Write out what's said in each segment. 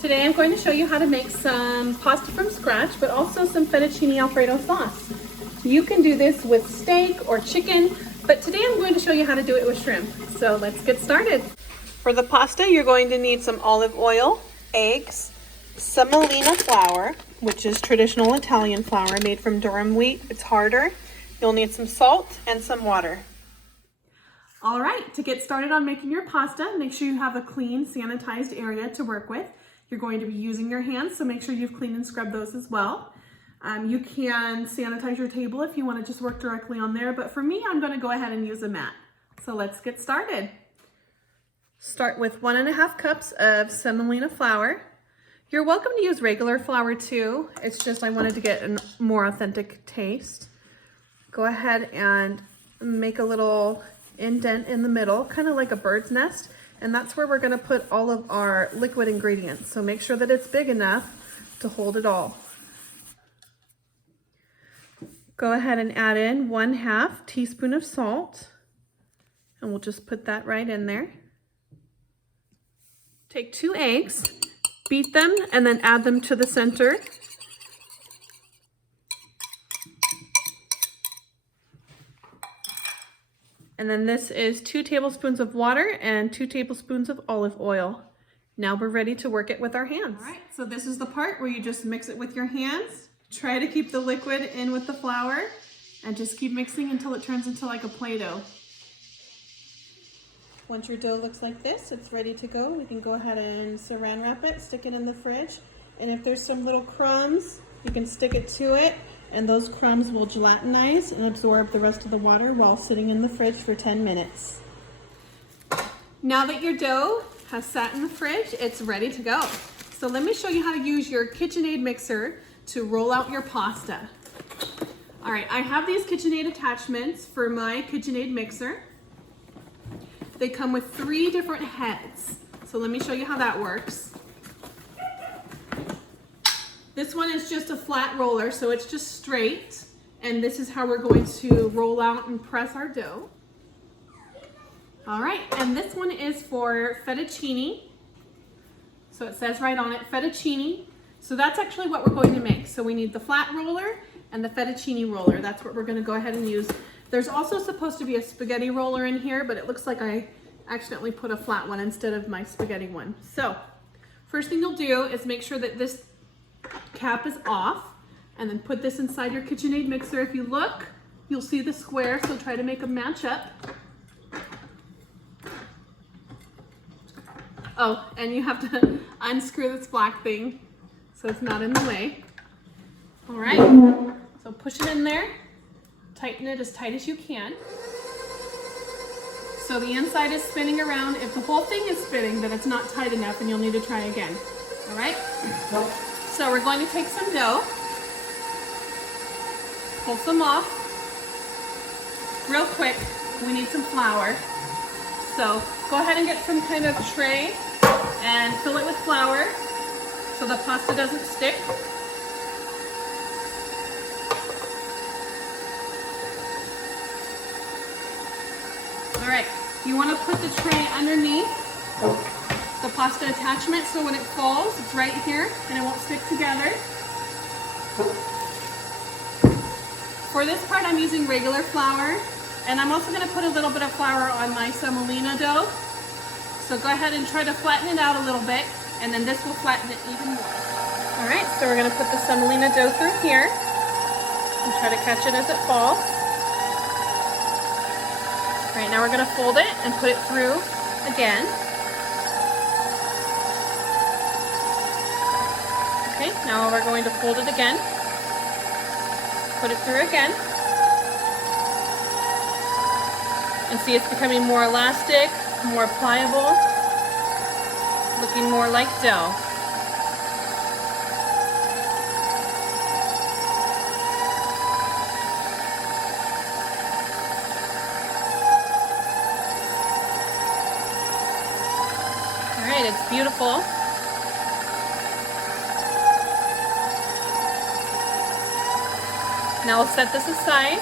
Today I'm going to show you how to make some pasta from scratch, but also some fettuccine Alfredo sauce. You can do this with steak or chicken, but today I'm going to show you how to do it with shrimp. So let's get started. For the pasta, you're going to need some olive oil, eggs, semolina flour, which is traditional Italian flour made from durum wheat. It's harder. You'll need some salt and some water. All right, to get started on making your pasta, make sure you have a clean, sanitized area to work with. You're going to be using your hands, so make sure you've cleaned and scrubbed those as well. You can sanitize your table if you want to just work directly on there, but for me, I'm going to go ahead and use a mat. So let's get started. Start with 1.5 cups of semolina flour. You're welcome to use regular flour too. It's just I wanted to get a more authentic taste. Go ahead and make a little indent in the middle, kind of like a bird's nest. And that's where we're gonna put all of our liquid ingredients. So make sure that it's big enough to hold it all. Go ahead and add in 1/2 teaspoon of salt. And we'll just put that right in there. Take 2 eggs, beat them, and then add them to the center. And then this is 2 tablespoons of water and 2 tablespoons of olive oil. Now we're ready to work it with our hands. All right, so this is the part where you just mix it with your hands. Try to keep the liquid in with the flour and just keep mixing until it turns into like a Play-Doh. Once your dough looks like this, it's ready to go. You can go ahead and saran wrap it, stick it in the fridge. And if there's some little crumbs, you can stick it to it. And those crumbs will gelatinize and absorb the rest of the water while sitting in the fridge for 10 minutes. Now that your dough has sat in the fridge, it's ready to go. So let me show you how to use your KitchenAid mixer to roll out your pasta. All right, I have these KitchenAid attachments for my KitchenAid mixer. They come with 3 different heads. So let me show you how that works. This one is just a flat roller, so it's just straight. And this is how we're going to roll out and press our dough. All right, and this one is for fettuccine. So it says right on it, fettuccine. So that's actually what we're going to make. So we need the flat roller and the fettuccine roller. That's what we're gonna go ahead and use. There's also supposed to be a spaghetti roller in here, but it looks like I accidentally put a flat one instead of my spaghetti one. So first thing you'll do is make sure that this cap is off, and then put this inside your KitchenAid mixer. If you look, you'll see the square, so try to make them match up. Oh, and you have to unscrew this black thing so it's not in the way. All right, so push it in there, tighten it as tight as you can. So the inside is spinning around. If the whole thing is spinning, then it's not tight enough and you'll need to try again. All right? So we're going to take some dough, pull some off. Real quick, we need some flour. So go ahead and get some kind of tray and fill it with flour so the pasta doesn't stick. All right, you want to put the tray underneath the pasta attachment, so when it falls, it's right here and it won't stick together. For this part, I'm using regular flour, and I'm also going to put a little bit of flour on my semolina dough. So go ahead and try to flatten it out a little bit, and then this will flatten it even more. All right, so we're going to put the semolina dough through here and try to catch it as it falls. All right, now we're going to fold it and put it through again. Okay, now we're going to fold it again, put it through again, and see it's becoming more elastic, more pliable, looking more like dough. All right, it's beautiful. Now we'll set this aside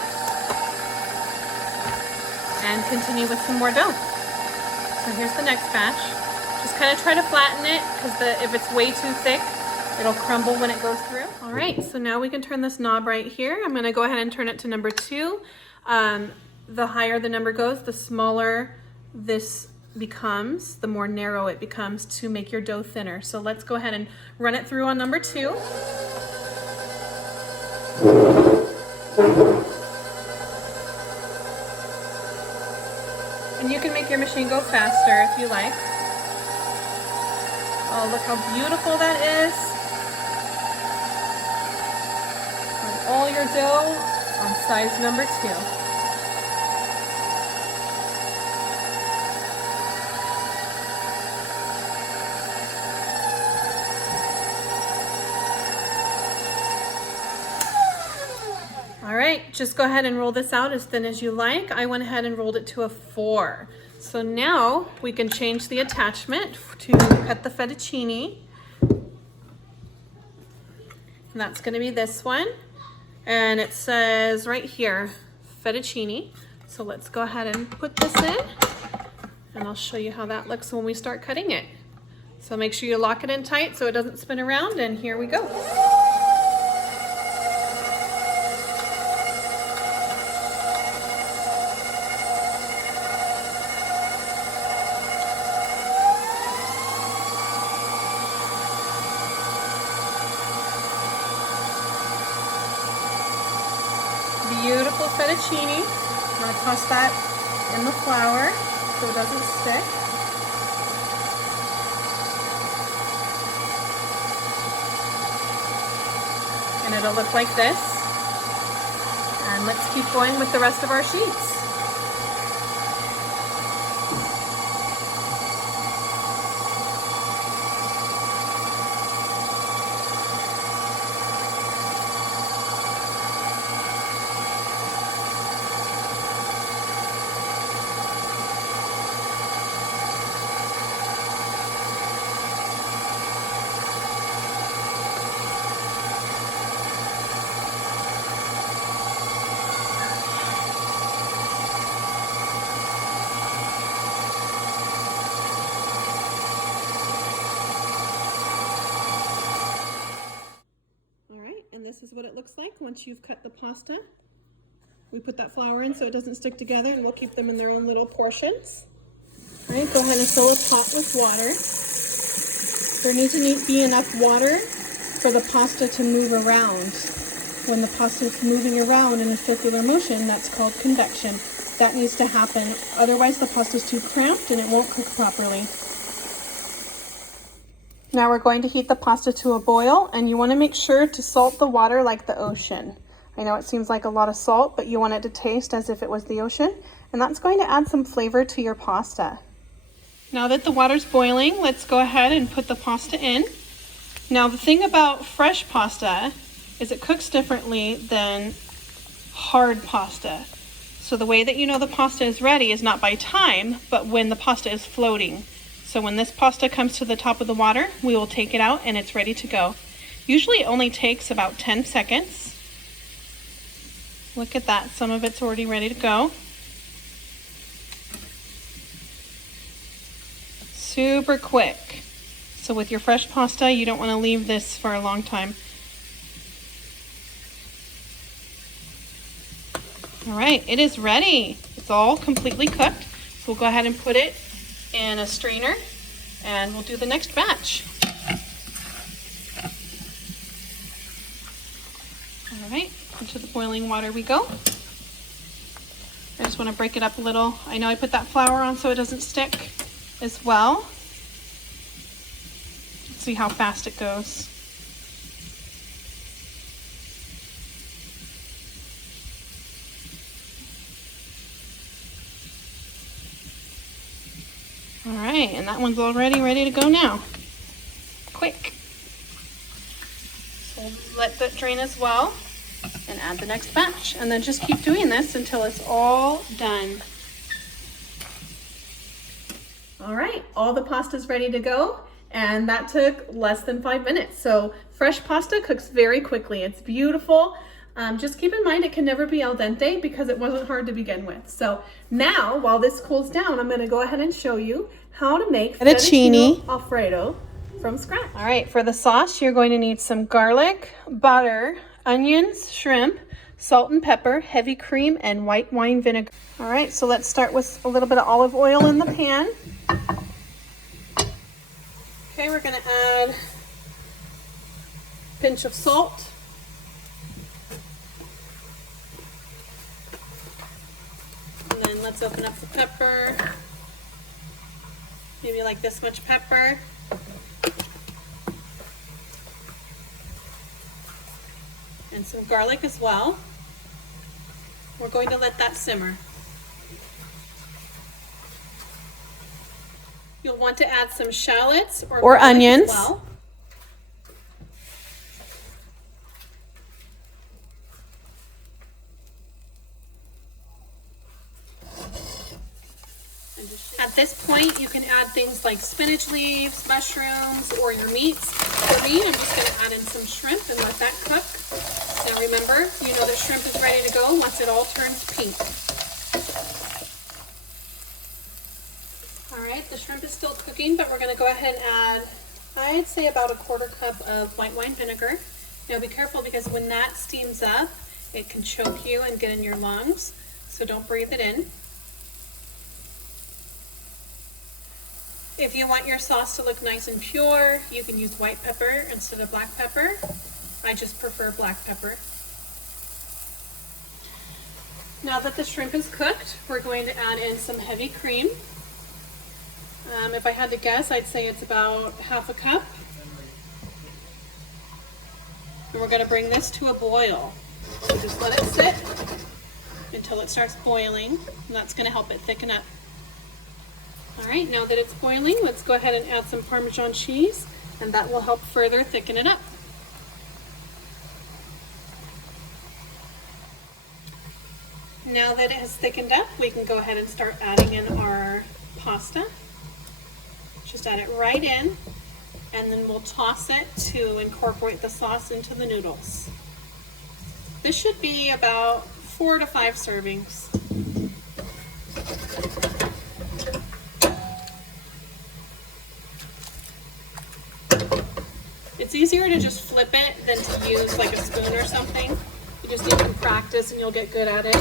and continue with some more dough. So here's the next batch. Just kind of try to flatten it because if it's way too thick, it'll crumble when it goes through. All right, so now we can turn this knob right here. I'm gonna go ahead and turn it to number 2. The higher the number goes, the smaller this becomes, the more narrow it becomes to make your dough thinner. So let's go ahead and run it through on number 2. And you can make your machine go faster if you like. Oh, look how beautiful that is. And all your dough on size number 2. All right, just go ahead and roll this out as thin as you like. I went ahead and rolled it to a 4. So now we can change the attachment to cut the fettuccine. And that's gonna be this one. And it says right here, fettuccine. So let's go ahead and put this in and I'll show you how that looks when we start cutting it. So make sure you lock it in tight so it doesn't spin around, and here we go. Beautiful fettuccine. I'm going to toss that in the flour so it doesn't stick. And it'll look like this. And let's keep going with the rest of our sheets. And this is what it looks like once you've cut the pasta. We put that flour in so it doesn't stick together, and we'll keep them in their own little portions. All right, go ahead and fill a pot with water. There needs to be enough water for the pasta to move around. When the pasta is moving around in a circular motion, that's called convection. That needs to happen, otherwise the pasta is too cramped and it won't cook properly. Now we're going to heat the pasta to a boil, and you want to make sure to salt the water like the ocean. I know it seems like a lot of salt, but you want it to taste as if it was the ocean, and that's going to add some flavor to your pasta. Now that the water's boiling, let's go ahead and put the pasta in. Now the thing about fresh pasta is it cooks differently than hard pasta. So the way that you know the pasta is ready is not by time, but when the pasta is floating. So when this pasta comes to the top of the water, we will take it out and it's ready to go. Usually it only takes about 10 seconds. Look at that, some of it's already ready to go. Super quick. So with your fresh pasta, you don't want to leave this for a long time. All right, it is ready. It's all completely cooked. So we'll go ahead and put it in a strainer and we'll do the next batch. All right, into the boiling water we go. I just want to break it up a little. I know I put that flour on so it doesn't stick as well. Let's see how fast it goes. All right, and that one's already ready to go now. Quick. So let that drain as well and add the next batch. And then just keep doing this until it's all done. All right, all the pasta's ready to go, and that took less than 5 minutes. So fresh pasta cooks very quickly. It's beautiful. Just keep in mind it can never be al dente because it wasn't hard to begin with. So now, while this cools down, I'm gonna go ahead and show you how to make fettuccine Alfredo from scratch. All right, for the sauce, you're going to need some garlic, butter, onions, shrimp, salt and pepper, heavy cream, and white wine vinegar. All right, so let's start with a little bit of olive oil in the pan. Okay, we're gonna add a pinch of salt. And then let's open up the pepper. Maybe like this much pepper. And some garlic as well. We're going to let that simmer. You'll want to add some shallots or onions. As well. At this point, you can add things like spinach leaves, mushrooms, or your meats. For me, I'm just going to add in some shrimp and let that cook. Now remember, you know the shrimp is ready to go once it all turns pink. All right, the shrimp is still cooking, but we're going to go ahead and add, I'd say about a 1/4 cup of white wine vinegar. Now be careful because when that steams up, it can choke you and get in your lungs, so don't breathe it in. If you want your sauce to look nice and pure, you can use white pepper instead of black pepper. I just prefer black pepper. Now that the shrimp is cooked, we're going to add in some heavy cream. If I had to guess, I'd say it's about 1/2 cup. And we're going to bring this to a boil. So just let it sit until it starts boiling, and that's going to help it thicken up. All right, now that it's boiling, let's go ahead and add some Parmesan cheese, and that will help further thicken it up. Now that it has thickened up, we can go ahead and start adding in our pasta. Just add it right in, and then we'll toss it to incorporate the sauce into the noodles. This should be about 4 to 5 servings. It's easier to just flip it than to use like a spoon or something. You just need some practice and you'll get good at it.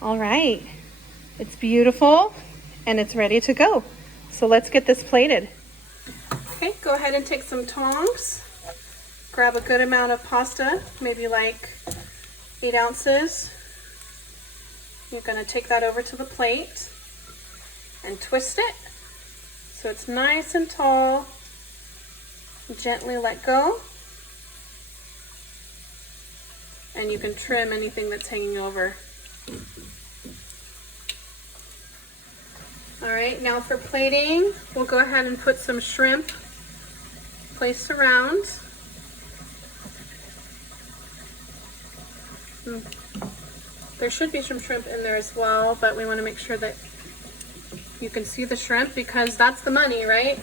All right, it's beautiful and it's ready to go. So let's get this plated. Okay, go ahead and take some tongs. Grab a good amount of pasta, maybe like 8 ounces. You're going to take that over to the plate and twist it so it's nice and tall. Gently let go, and you can trim anything that's hanging over. All right, now for plating, we'll go ahead and put some shrimp placed around. There should be some shrimp in there as well, but we want to make sure that you can see the shrimp because that's the money, right?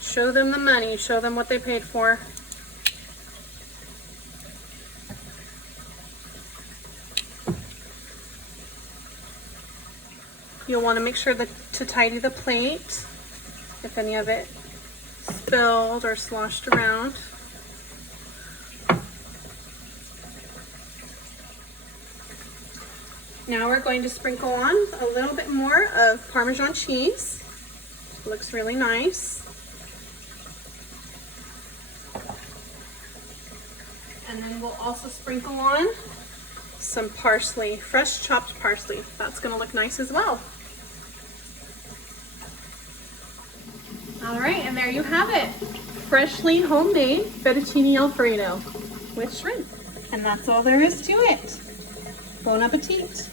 Show them the money, show them what they paid for. You'll want to make sure that to tidy the plate if any of it spilled or sloshed around. Now we're going to sprinkle on a little bit more of Parmesan cheese. It looks really nice. And then we'll also sprinkle on some parsley, fresh chopped parsley. That's going to look nice as well. All right, and there you have it. Freshly homemade fettuccine Alfredo with shrimp. And that's all there is to it. Bon appetit.